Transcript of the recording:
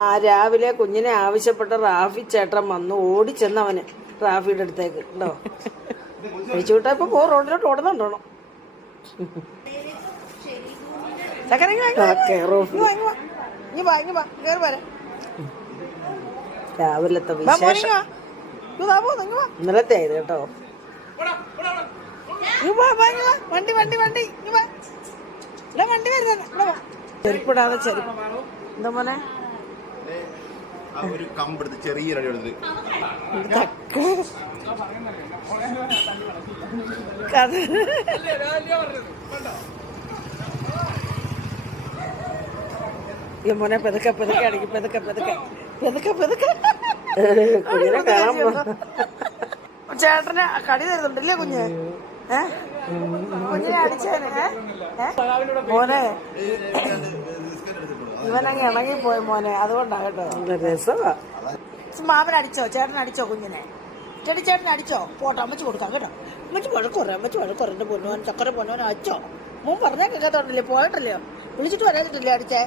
രാവിലെ കുഞ്ഞിനെ ആവശ്യപ്പെട്ട റാഫി ചേട്ടൻ വന്നു ഓടിച്ചെന്നവന് റാഫിയുടെ അടുത്തേക്ക് ഉണ്ടോ കഴിച്ചുവിട്ടാ ഇപ്പൊ റോഡിലോട്ട് ഓടുന്നുണ്ടോ രാവിലത്തെ വിശേഷം ഇന്നലത്തെ ആയത് കേട്ടോ. വണ്ടി വണ്ടി വണ്ടി വണ്ടി വരുന്ന ചെരുപ്പിടാതെ ചെരുപ്പ് എന്താ മോനെ ഒരു കമ്പെടുത്ത് ചെറിയൊരു അടി എടുത്ത് മോനെ പെതുക്കെ പെതുക്കെ അടിക്കും പെതുക്കെ പെതുക്കെ പെതുക്കെ പെതുക്കെ കുഞ്ഞിനെ കാണാൻ ചേട്ടന് കടി തരുന്നുണ്ടല്ലേ കുഞ്ഞ് കുഞ്ഞിനെ അടിച്ചേനെ മോനെ ഇവനങ്ങ് ഇണങ്ങിപ്പോയി മോനെ അതുകൊണ്ടാ കേട്ടോ. രസമാ. മാമൻ അടിച്ചോ ചേട്ടൻ അടിച്ചോ കുഞ്ഞിനെ ചേട്ടൻ അടിച്ചോ പോട്ടെ അമ്മച്ച് കൊടുക്കാം കേട്ടോ. അമ്മച്ച് വഴക്കുറേ എന്റെ പൊന്നുവൻ ചക്കര പൊന്നുവൻ അടിച്ചോ മോൻ പറഞ്ഞാൽ കേൾക്കാത്തോണ്ടല്ലേ പോയിട്ടല്ലയോ വിളിച്ചിട്ട് വരാനിട്ടില്ലേ അടിച്ചേ